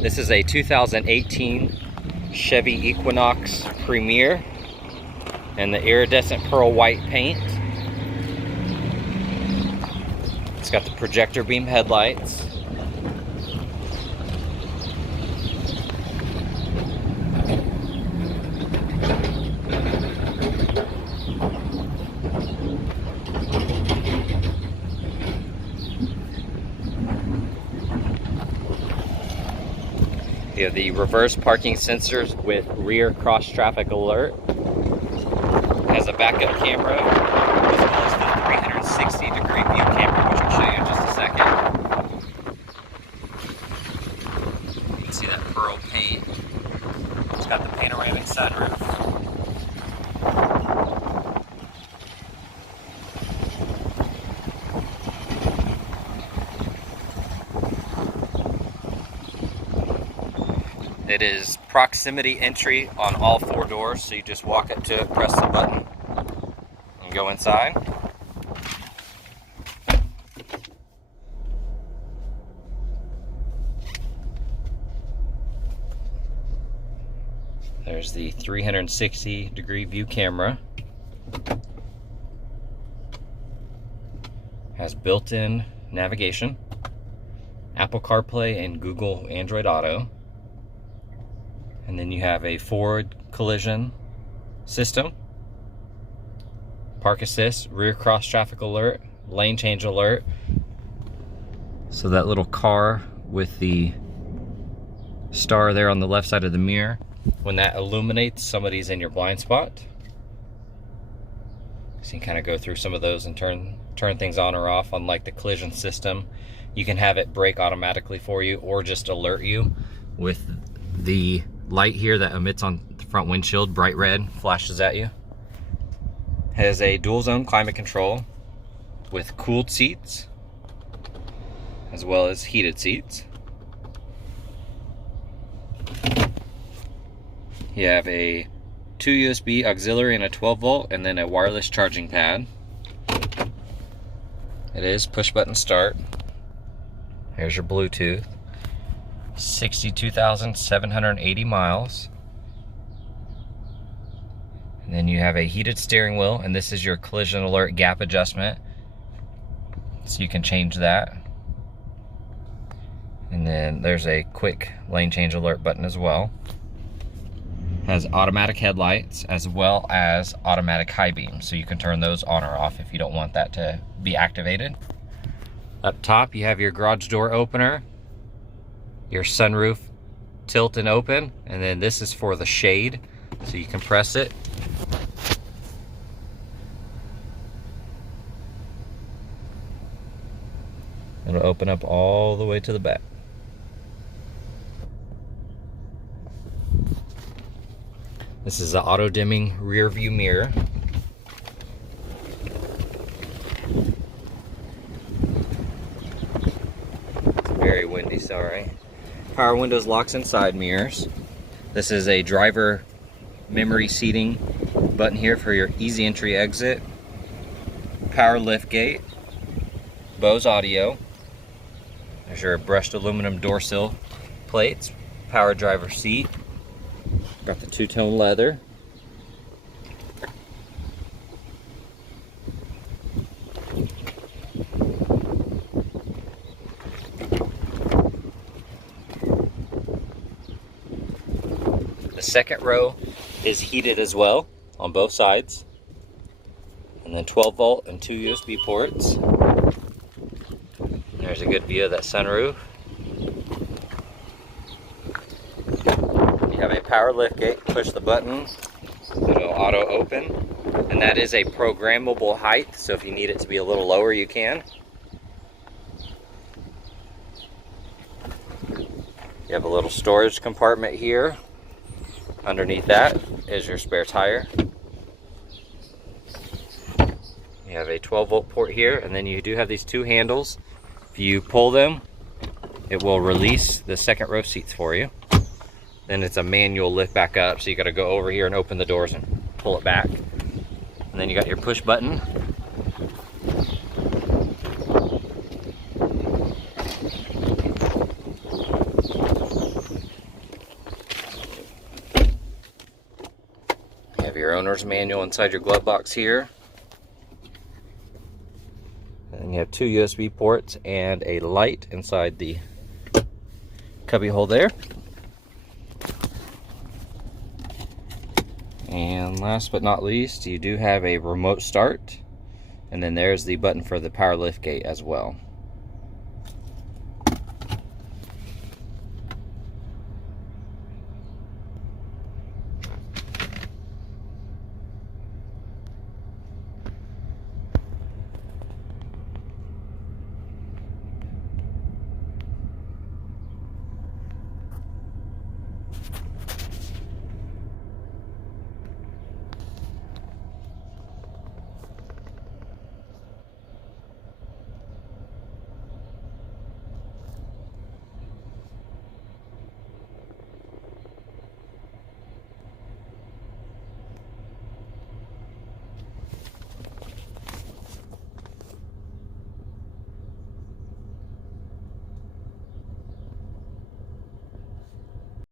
This is a 2018 Chevy Equinox Premier and the iridescent pearl white paint. It's got the projector beam headlights. You have the reverse parking sensors with rear cross traffic alert. It has a backup camera as well as the 360-degree view camera, which I'll show you in just a second. You can see that pearl paint. It's got the panoramic sunroof. It is proximity entry on all 4 doors, so you just walk up to it, press the button, and go inside. There's the 360-degree view camera. Has built-in navigation, Apple CarPlay and Google Android Auto. And then you have a forward collision system, park assist, rear cross traffic alert, lane change alert. So that little car with the star there on the left side of the mirror, when that illuminates, somebody's in your blind spot. So you can kind of go through some of those and turn things on or off. Unlike the collision system, you can have it brake automatically for you or just alert you with the light here that emits on the front windshield, bright red, flashes at you. Has a dual zone climate control with cooled seats as well as heated seats. You have a 2 USB auxiliary and a 12 volt and then a wireless charging pad. It is push button start. Here's your Bluetooth. 62,780 miles. And then you have a heated steering wheel, and this is your collision alert gap adjustment, so you can change that. And then there's a quick lane change alert button as well. Has automatic headlights as well as automatic high beam, so you can turn those on or off if you don't want that to be activated. Up top you have your garage door opener, your sunroof tilt and open, and then this is for the shade, so you can press it. It'll open up all the way to the back. This is the auto dimming rear view mirror. It's very windy, sorry. Power windows, locks, and side mirrors. This is a driver memory seating button here for your easy entry exit. Power lift gate. Bose audio. There's your brushed aluminum door sill plates. Power driver seat. Got the two-tone leather. The second row is heated as well on both sides. And then 12 volt and 2 USB ports. There's a good view of that sunroof. You have a power lift gate, push the button, it'll auto open. And that is a programmable height, so if you need it to be a little lower, you can. You have a little storage compartment here. Underneath that is your spare tire. You have a 12 volt port here, and then you do have these two handles. If you pull them, it will release the second row seats for you. Then it's a manual lift back up, so you got to go over here and open the doors and pull it back. And then you got your push button. owner's manual inside your glove box here. And you have 2 USB ports and a light inside the cubby hole there. And last but not least, you do have a remote start, and then there's the button for the power lift gate as well.